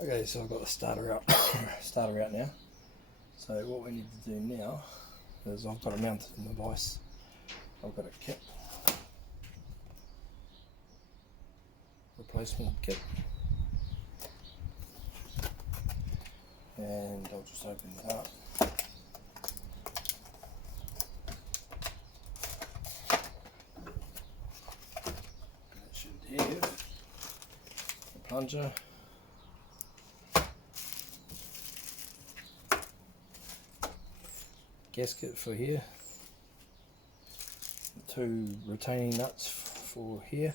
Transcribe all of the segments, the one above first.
Okay, so I've got the starter out, now. So what we need to do now is I've got it mounted in the vise. I've got a kit, replacement kit, and I'll just open it up. It should have a plunger, gasket for here, 2 retaining nuts for here,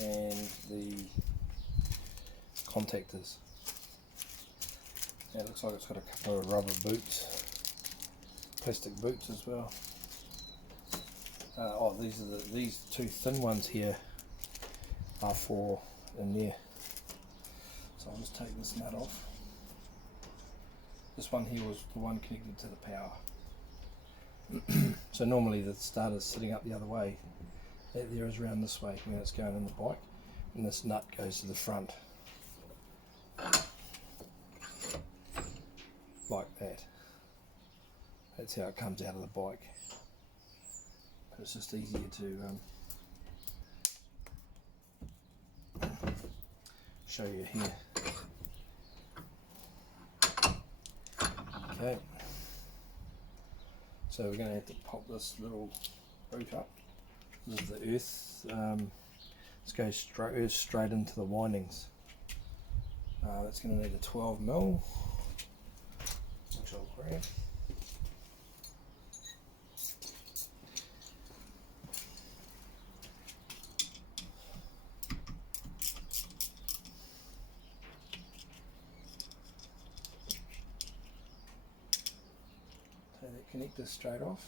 and the contactors. Now it looks like it's got a couple of rubber boots, plastic boots as well. These 2 thin ones here are for in there. So I'll just take this nut off. This one here was the one connected to the power. So normally the starter's sitting up the other way. That there is round this way when it's going in the bike, and this nut goes to the front. Like that. That's how it comes out of the bike. But it's just easier to show you here. Okay, so we're going to have to pop this little boot up. This is the earth. This goes straight into the windings. That's going to need a 12mm, which I'll grab. Connect this straight off.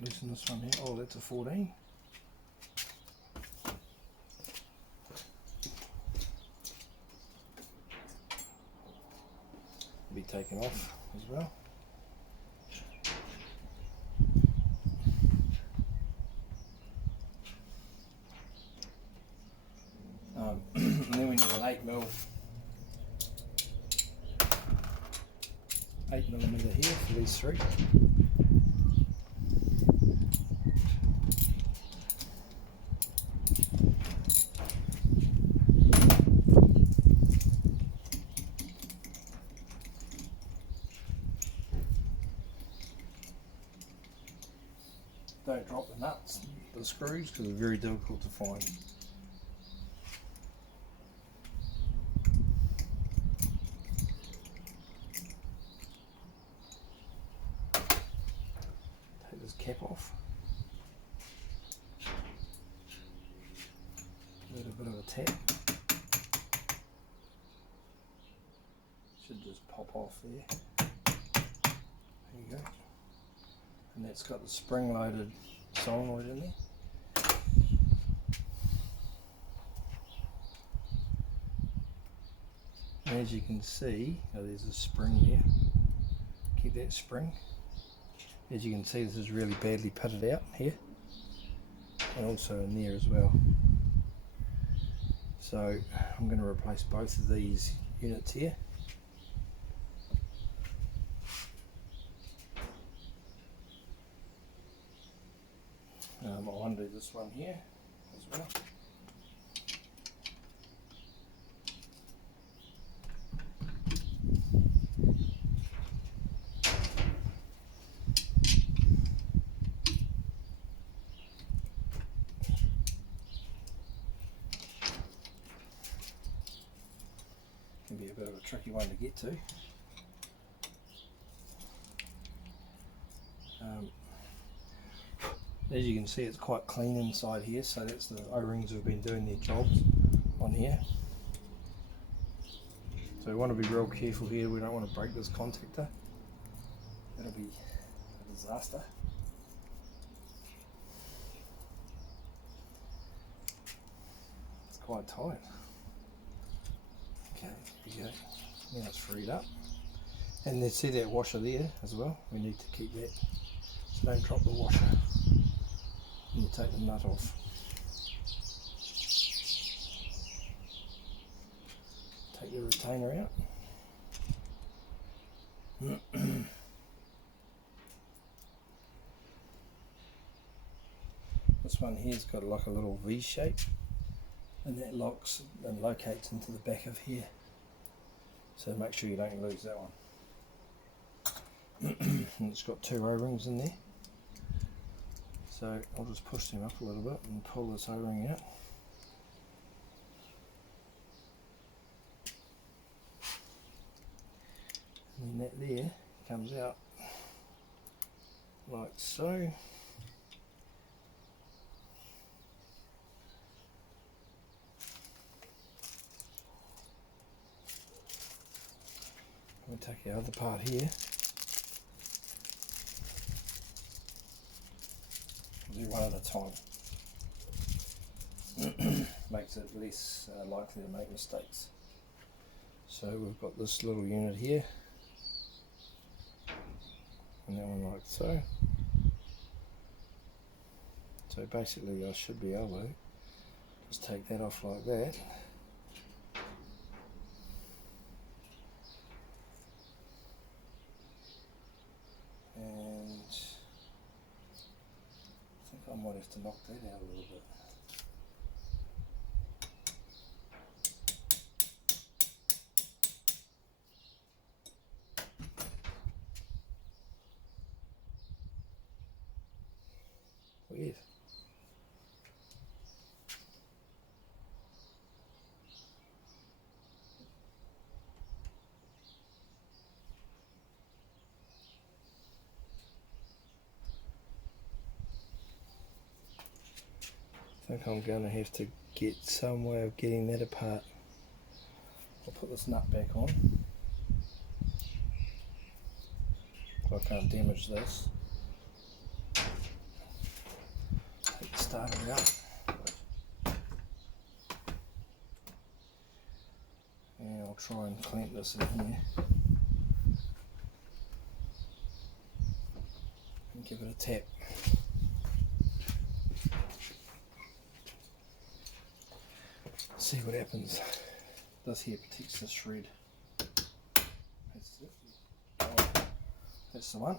Loosen this one here. Oh, that's a 14. Be taken off as well. And then we need an 8mm here for these 3. Don't drop the nuts, the screws, because they're very difficult to find. This cap off. A little bit of a tap. Should just pop off there. There you go. And that's got the spring-loaded solenoid in there. And as you can see, there's a spring there. Keep that spring. As you can see, this is really badly pitted out here, and also in there as well. So I'm going to replace both of these units here. I'll undo this one here as well. Can be a bit of a tricky one to get to. As you can see, it's quite clean inside here, so that's the O-rings have been doing their jobs on here. So we want to be real careful here. We don't want to break this contactor. That'll be a disaster. It's quite tight. Okay, there you go. Now it's freed up. And then see that washer there as well? We need to keep that, so don't drop the washer when you take the nut off. take the retainer out. This one here's got like a little V shape, and that locks and locates into the back of here, so make sure you don't lose that one. And it's got 2 O-rings in there, so I'll just push them up a little bit and pull this O-ring out. And then that there comes out like so. We'll take our other part here. We'll do one at a time. Makes it less likely to make mistakes. So we've got this little unit here, and that one like so. So basically I should be able to just take that off like that. And I think I might have to knock that out a little bit. Weird. I think I'm going to have to get some way of getting that apart. I'll put this nut back on so I can't damage this. Take the starter out. And I'll try and clamp this in here and give it a tap. See what happens. This here protects the shred. That's it. Oh, that's the one.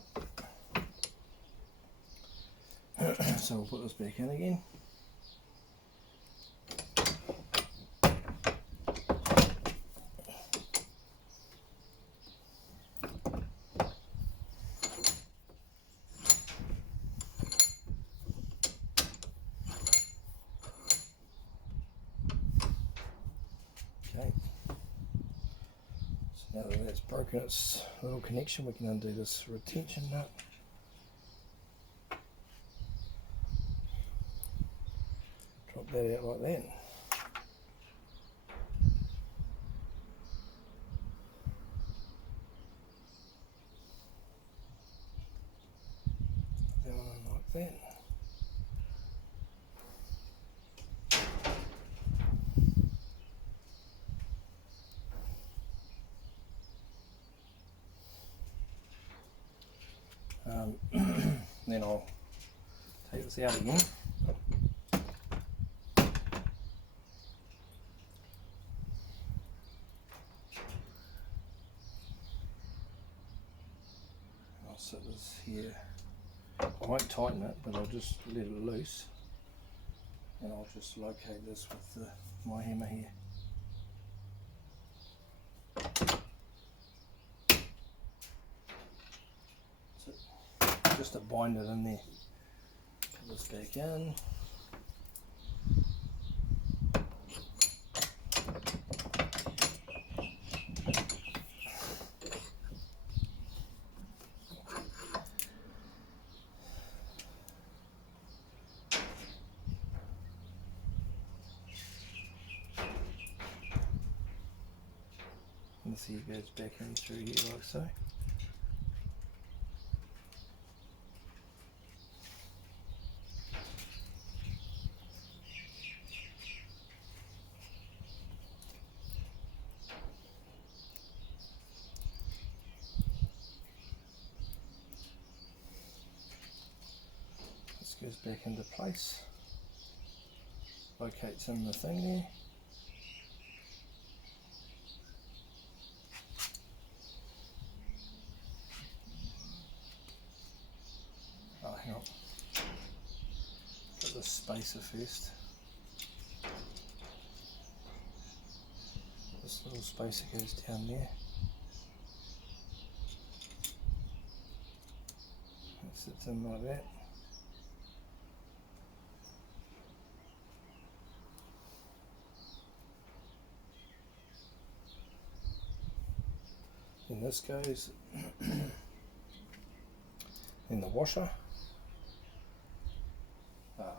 So we'll put this back in again. Okay, so now that that's broken its little connection, we can undo this retention nut. Drop that out like that. That one like that. Then I'll take this out again. I'll set this here. I won't tighten it, but I'll just let it loose, and I'll just locate this with my hammer here. Just to bind it in there. Put this back in. And see it goes back in through here like so. Goes back into place, locates in the thing there, put the spacer first. This little spacer goes down there. It sits in like that. And this goes in the washer.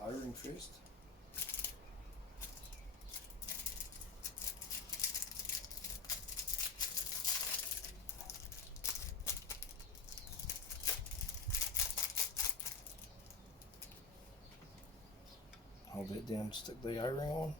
O-ring first. Hold that down, stick the O-ring on.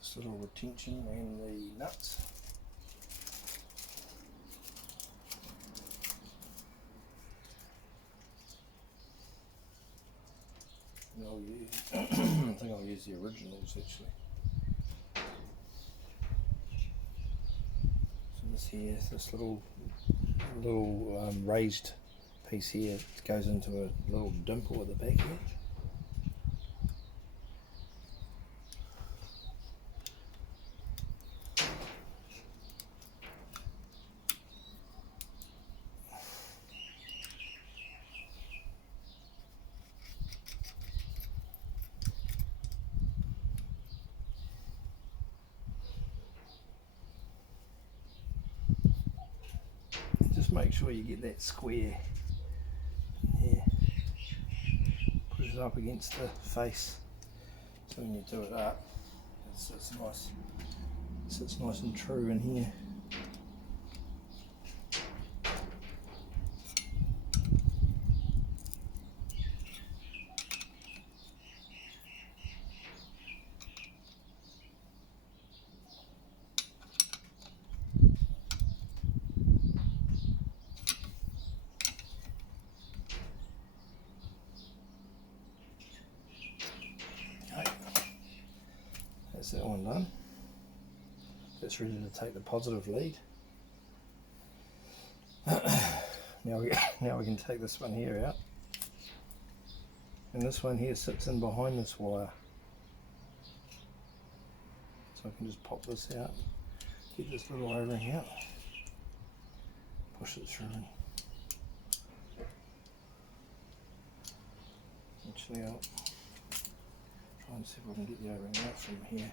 This little retention and the nuts. And I'll use, I think I'll use the originals actually. Here, this little raised piece here goes into a little dimple at the back here. Just make sure you get that square here. Push it up against the face, so when you do it up, it sits nice and true in here. That's that one done. That's ready to take the positive lead. Now we can take this one here out. And this one here sits in behind this wire. So I can just pop this out, get this little O-ring out, push it through. Actually, I'll try and see if I can get the O-ring out from here.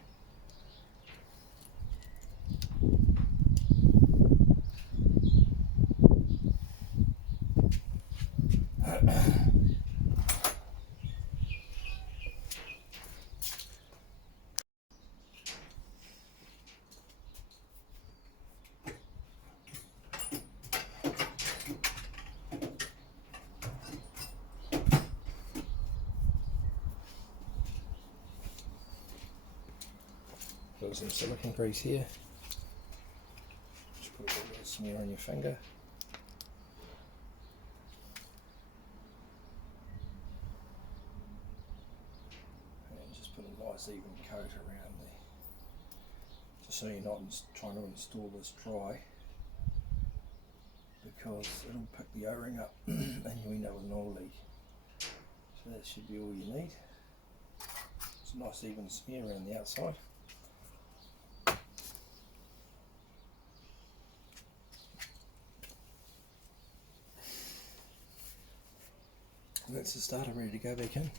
Got some silicone grease here. Just put a little bit of smear on your finger. And just put a nice even coat around there. Just so you're not trying to install this dry, because it'll pick the O-ring up and you end up with an oil leak. So that should be all you need. It's a nice even smear around the outside. And that's the starter ready to go back in.